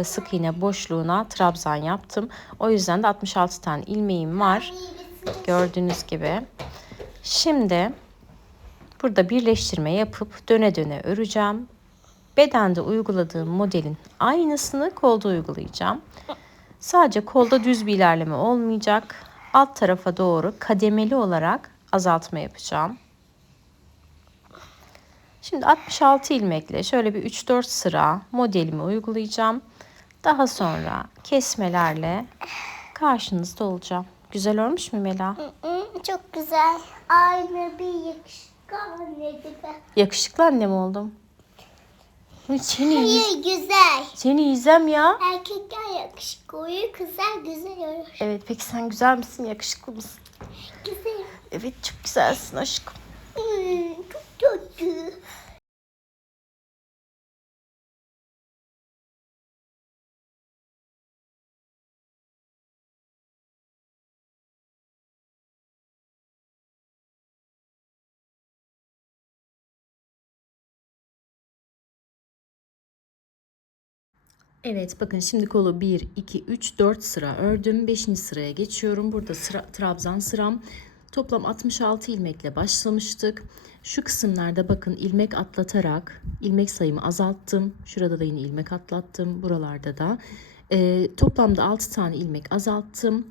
sık iğne boşluğuna trabzan yaptım. O yüzden de 66 tane ilmeğim var. Gördüğünüz gibi. Şimdi burada birleştirme yapıp döne döne öreceğim. Bedende uyguladığım modelin aynısını kolda uygulayacağım. Sadece kolda düz bir ilerleme olmayacak. Alt tarafa doğru kademeli olarak azaltma yapacağım. Şimdi 66 ilmekle şöyle bir 3-4 sıra modelimi uygulayacağım. Daha sonra kesmelerle karşınızda olacağım. Güzel olmuş mu Mela? Çok güzel. Aynı bir yakışıklı anne gibi. Yakışıklı annem oldum. Hayır, güzel. Seni yiyeceğim ya. Erkekler yakışıklı oluyor, kızlar güzel olur. Evet, peki sen güzel misin? Yakışıklı mısın? Güzel. Evet, çok güzelsin aşkım. Çok tatlı. Evet, bakın şimdi kolu 1, 2, 3, 4 sıra ördüm. 5. sıraya geçiyorum. Burada trabzan sıram. Toplam 66 ilmekle başlamıştık. Şu kısımlarda bakın ilmek atlatarak ilmek sayımı azalttım. Şurada da yine ilmek atlattım. Buralarda da. Toplamda 6 tane ilmek azalttım.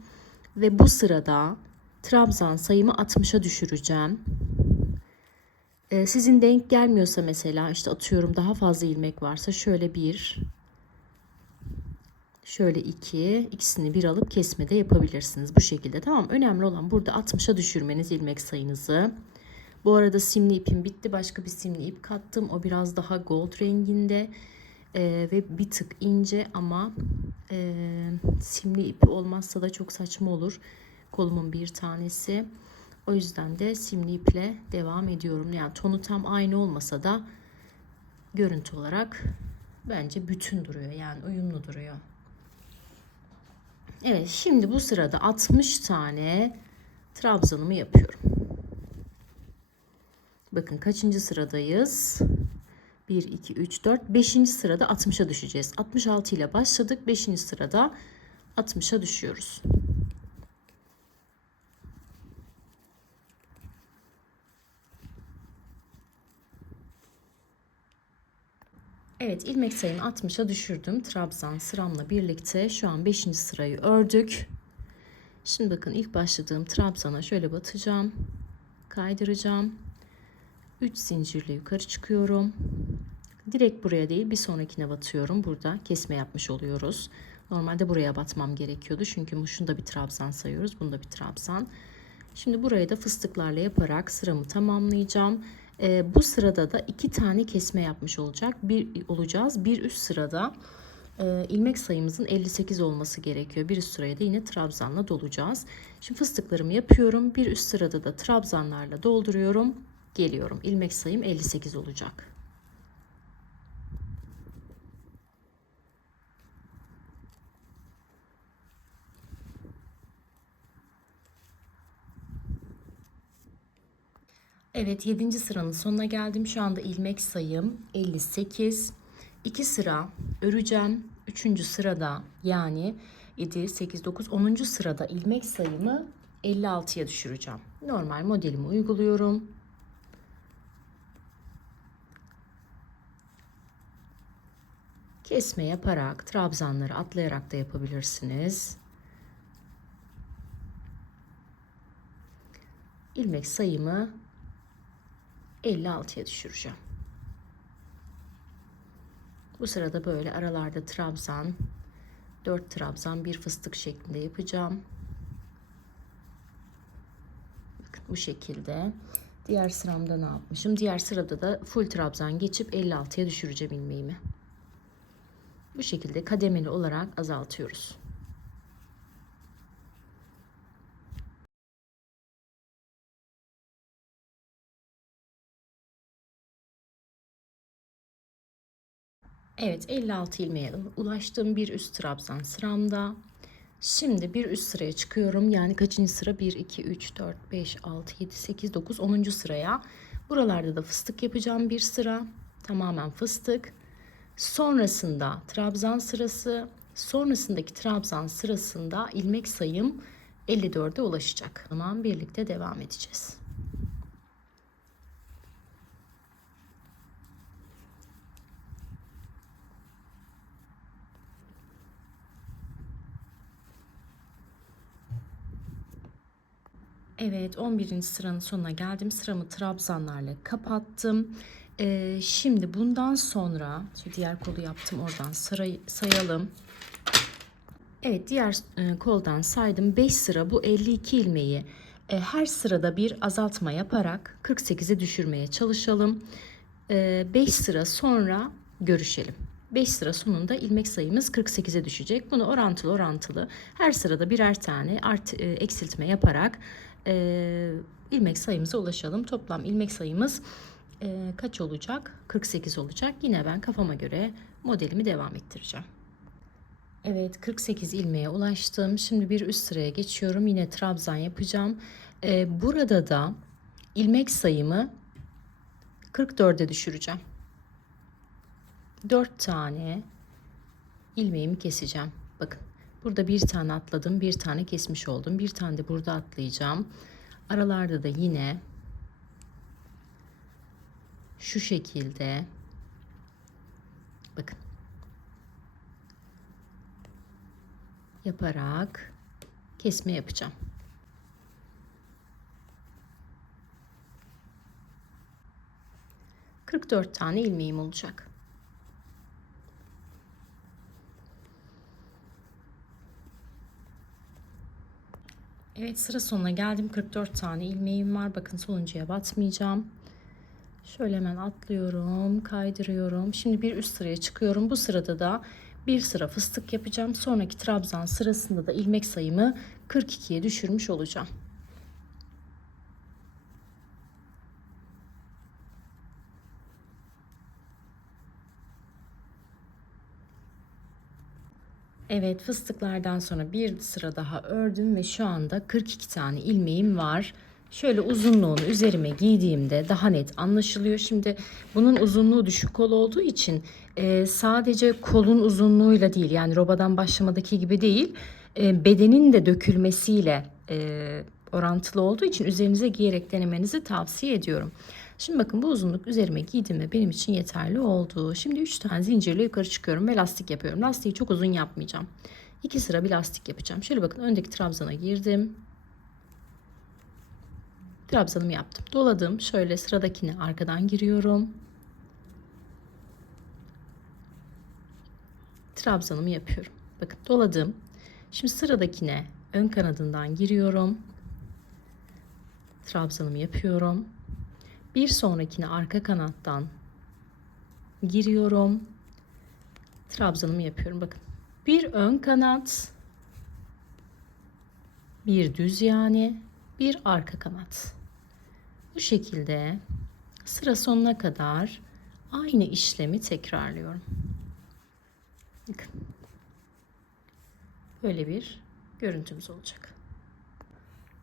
Ve bu sırada trabzan sayımı 60'a düşüreceğim. Sizin denk gelmiyorsa mesela işte atıyorum daha fazla ilmek varsa şöyle bir, şöyle ikisini bir alıp kesmede yapabilirsiniz bu şekilde. Tamam, önemli olan burada 60'a düşürmeniz ilmek sayınızı. Bu arada simli ipim bitti, başka bir simli ip kattım. O biraz daha gold renginde ve bir tık ince ama simli ipi olmazsa da çok saçma olur. Kolumun bir tanesi. O yüzden de simli iple devam ediyorum. Yani tonu tam aynı olmasa da görüntü olarak bence bütün duruyor, yani uyumlu duruyor. Evet, şimdi bu sırada 60 tane trabzanımı yapıyorum. Bakın kaçıncı sıradayız? 1, 2, 3, 4. 5. sırada 60'a düşeceğiz. 66 ile başladık. 5. sırada 60'a düşüyoruz. Evet, ilmek sayımı 60'a düşürdüm. Trabzan sıramla birlikte şu an 5. sırayı ördük. Şimdi bakın ilk başladığım trabzana şöyle batacağım. Kaydıracağım. 3 zincirle yukarı çıkıyorum. Direkt buraya değil, bir sonrakine batıyorum. Burada kesme yapmış oluyoruz. Normalde buraya batmam gerekiyordu. Çünkü şunu bir trabzan sayıyoruz. Bunu da bir trabzan. Şimdi burayı da fıstıklarla yaparak sıramı tamamlayacağım. Bu sırada da 2 tane kesme yapmış olacağız. Bir üst sırada ilmek sayımızın 58 olması gerekiyor. Bir üst sıraya da yine trabzanla dolacağız. Şimdi fıstıklarımı yapıyorum. Bir üst sırada da trabzanlarla dolduruyorum. Geliyorum. İlmek sayım 58 olacak. Evet, 7. sıranın sonuna geldim. Şu anda ilmek sayım 58. 2 sıra öreceğim. 3. sırada yani 7, 8, 9, 10. sırada ilmek sayımı 56'ya düşüreceğim. Normal modelimi uyguluyorum. Kesme yaparak, trabzanları atlayarak da yapabilirsiniz. İlmek sayımı 56'ya düşüreceğim. Bu sırada böyle aralarda trabzan, 4 trabzan, bir fıstık şeklinde yapacağım. Bakın bu şekilde. Diğer sıramda ne yapmışım? Diğer sırada da full trabzan geçip 56'ya düşüreceğim ilmeğimi. Bu şekilde kademeli olarak azaltıyoruz. Evet, 56 ilmeğe ulaştım. Bir üst trabzan sıramda. Şimdi bir üst sıraya çıkıyorum. Yani kaçıncı sıra? 1, 2, 3, 4, 5, 6, 7, 8, 9, 10. sıraya. Buralarda da fıstık yapacağım bir sıra. Tamamen fıstık. Sonrasında trabzan sırası. Sonrasındaki trabzan sırasında ilmek sayım 54'e ulaşacak. Tamam, birlikte devam edeceğiz. Evet, 11. sıranın sonuna geldim. Sıramı trabzanlarla kapattım. Şimdi bundan sonra şu diğer kolu yaptım, oradan sayalım. Evet, diğer koldan saydım. 5 sıra bu 52 ilmeği her sırada bir azaltma yaparak 48'e düşürmeye çalışalım. 5 sıra sonra görüşelim. 5 sıra sonunda ilmek sayımız 48'e düşecek. Bunu orantılı her sırada birer tane eksiltme yaparak ilmek sayımıza ulaşalım. Toplam ilmek sayımız kaç olacak? 48 olacak. Yine ben kafama göre modelimi devam ettireceğim. Evet, 48 ilmeğe ulaştım. Şimdi bir üst sıraya geçiyorum. Yine trabzan yapacağım. Burada da ilmek sayımı 44'e düşüreceğim. 4 tane ilmeğimi keseceğim. Bakın, burada bir tane atladım, bir tane kesmiş oldum. Bir tane de burada atlayacağım. Aralarda da yine şu şekilde, bakın, yaparak kesme yapacağım. ...44 tane ilmeğim olacak. Evet, sıra sonuna geldim. 44 tane ilmeğim var. Bakın, sonuncuya batmayacağım. Şöyle hemen atlıyorum, kaydırıyorum. Şimdi bir üst sıraya çıkıyorum. Bu sırada da bir sıra fıstık yapacağım. Sonraki trabzan sırasında da ilmek sayımı 42'ye düşürmüş olacağım. Evet, fıstıklardan sonra bir sıra daha ördüm ve şu anda 42 tane ilmeğim var. Şöyle uzunluğunu üzerime giydiğimde daha net anlaşılıyor. Şimdi bunun uzunluğu düşük kol olduğu için sadece kolun uzunluğuyla değil, yani robadan başlamadaki gibi değil, bedenin de dökülmesiyle orantılı olduğu için üzerinize giyerek denemenizi tavsiye ediyorum. Şimdi bakın, bu uzunluk üzerime giydim ve benim için yeterli oldu. Şimdi 3 tane zincirle yukarı çıkıyorum ve lastik yapıyorum. Lastiği çok uzun yapmayacağım. 2 sıra bir lastik yapacağım. Şöyle bakın, öndeki trabzana girdim. Trabzanımı yaptım. Doladım. Şöyle sıradakine arkadan giriyorum. Trabzanımı yapıyorum. Bakın, doladım. Şimdi sıradakine ön kanadından giriyorum. Trabzanımı yapıyorum. Bir sonrakine arka kanattan giriyorum. Trabzanımı yapıyorum. Bakın, bir ön kanat, bir düz yani, bir arka kanat. Bu şekilde sıra sonuna kadar aynı işlemi tekrarlıyorum. Bakın, böyle bir görüntümüz olacak.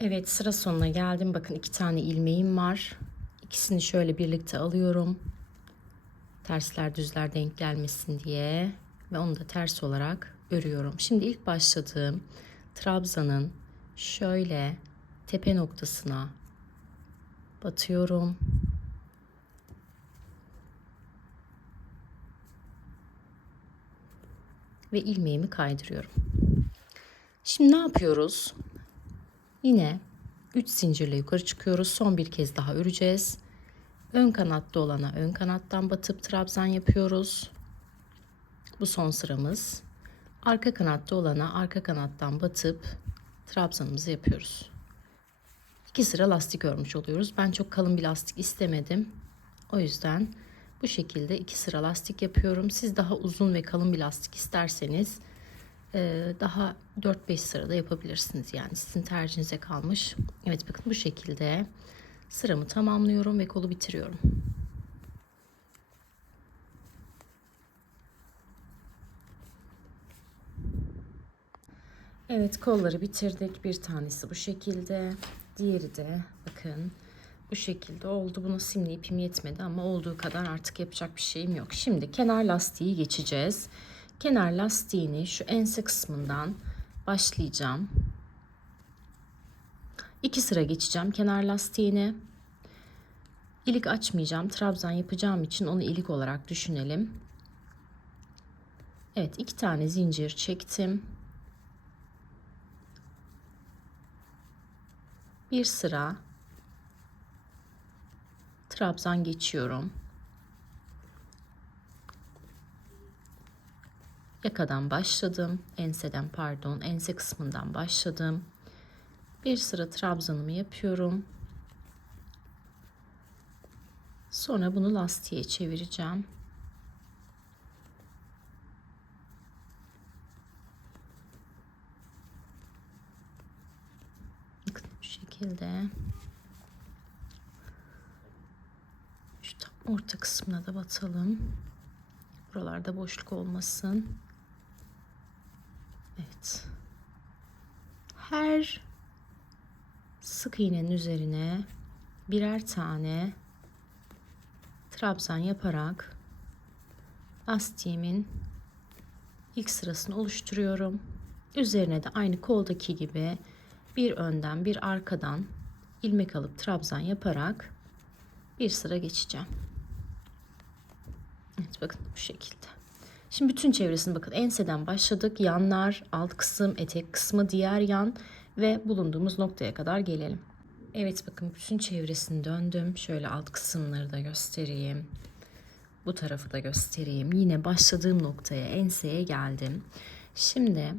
Evet, sıra sonuna geldim. Bakın, 2 tane ilmeğim var. İkisini şöyle birlikte alıyorum. Tersler düzler denk gelmesin diye ve onu da ters olarak örüyorum. Şimdi ilk başladığım trabzanın şöyle tepe noktasına batıyorum. Ve ilmeğimi kaydırıyorum. Şimdi ne yapıyoruz? Yine 3 zincirle yukarı çıkıyoruz. Son bir kez daha öreceğiz. Ön kanatta olana ön kanattan batıp trabzan yapıyoruz. Bu son sıramız. Arka kanatta olana arka kanattan batıp trabzanımızı yapıyoruz. 2 sıra lastik örmüş oluyoruz. Ben çok kalın bir lastik istemedim. O yüzden bu şekilde 2 sıra lastik yapıyorum. Siz daha uzun ve kalın bir lastik isterseniz daha 4-5 sırada yapabilirsiniz. Yani sizin tercihinize kalmış. Evet, bakın, bu şekilde sıramı tamamlıyorum ve kolu bitiriyorum. Evet, kolları bitirdik. Bir tanesi bu şekilde. Diğeri de bakın bu şekilde oldu. Buna simli ipim yetmedi ama olduğu kadar artık yapacak bir şeyim yok. Şimdi kenar lastiği geçeceğiz. Kenar lastiğini şu ense kısmından başlayacağım. 2 sıra geçeceğim kenar lastiğini. İlik açmayacağım. Trabzan yapacağım için onu ilik olarak düşünelim. Evet, 2 tane zincir çektim. Bir sıra trabzan geçiyorum. Yakadan başladım. Enseden pardon, ense kısmından başladım. Bir sıra trabzanımı yapıyorum. Sonra bunu lastiğe çevireceğim. Bakın bu şekilde. Şu tam orta kısmına da batalım. Buralarda boşluk olmasın. Evet. Her sık iğnenin üzerine birer tane trabzan yaparak lastiğimin ilk sırasını oluşturuyorum. Üzerine de aynı koldaki gibi bir önden bir arkadan ilmek alıp trabzan yaparak bir sıra geçeceğim. Evet, bakın bu şekilde. Şimdi bütün çevresini bakın, enseden başladık. Yanlar, alt kısım, etek kısmı, diğer yan ve bulunduğumuz noktaya kadar gelelim. Evet, bakın bütün çevresini döndüm. Şöyle alt kısımları da göstereyim. Bu tarafı da göstereyim. Yine başladığım noktaya, enseye geldim. Şimdi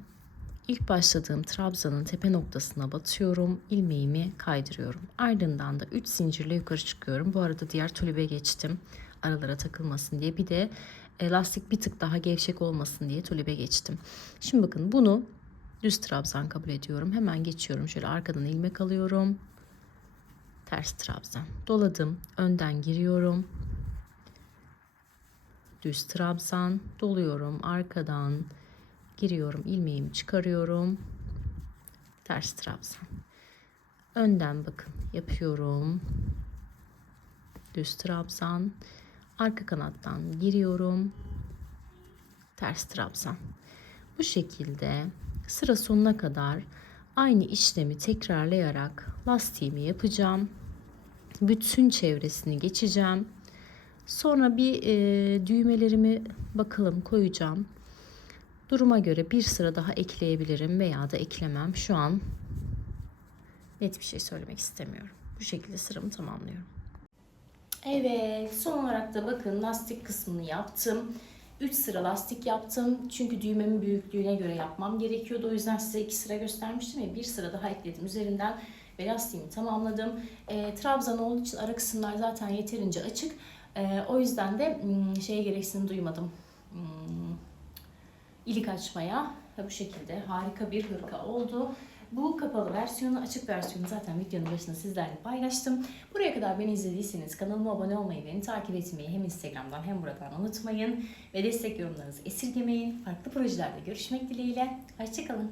ilk başladığım trabzanın tepe noktasına batıyorum. İlmeğimi kaydırıyorum. Ardından da 3 zincirle yukarı çıkıyorum. Bu arada diğer tülübe geçtim. Aralara takılmasın diye. Bir de lastik bir tık daha gevşek olmasın diye tülübe geçtim. Şimdi bakın, bunu düz trabzan kabul ediyorum. Hemen geçiyorum. Şöyle arkadan ilmek alıyorum. Ters trabzan. Doladım. Önden giriyorum. Düz trabzan. Doluyorum. Arkadan giriyorum. İlmeğimi çıkarıyorum. Ters trabzan. Önden bakın yapıyorum. Düz trabzan. Arka kanattan giriyorum. Ters trabzan. Bu şekilde sıra sonuna kadar aynı işlemi tekrarlayarak lastiğimi yapacağım. Bütün çevresini geçeceğim. Sonra bir düğmelerimi bakalım koyacağım. Duruma göre bir sıra daha ekleyebilirim veya da eklemem. Şu an net bir şey söylemek istemiyorum. Bu şekilde sıramı tamamlıyorum. Evet, son olarak da bakın lastik kısmını yaptım. 3 sıra lastik yaptım. Çünkü düğmemin büyüklüğüne göre yapmam gerekiyordu. O yüzden size 2 sıra göstermiştim ya. Bir sıra daha ekledim üzerinden ve lastiğimi tamamladım. Trabzan olduğu için ara kısımlar zaten yeterince açık. O yüzden de şeye gereksinim duymadım. İlik açmaya. Bu şekilde harika bir hırka oldu. Bu kapalı versiyonu, açık versiyonu zaten videonun başında sizlerle paylaştım. Buraya kadar beni izlediyseniz kanalıma abone olmayı, beni takip etmeyi hem Instagram'dan hem buradan unutmayın. Ve destek yorumlarınızı esirgemeyin. Farklı projelerde görüşmek dileğiyle. Hoşçakalın.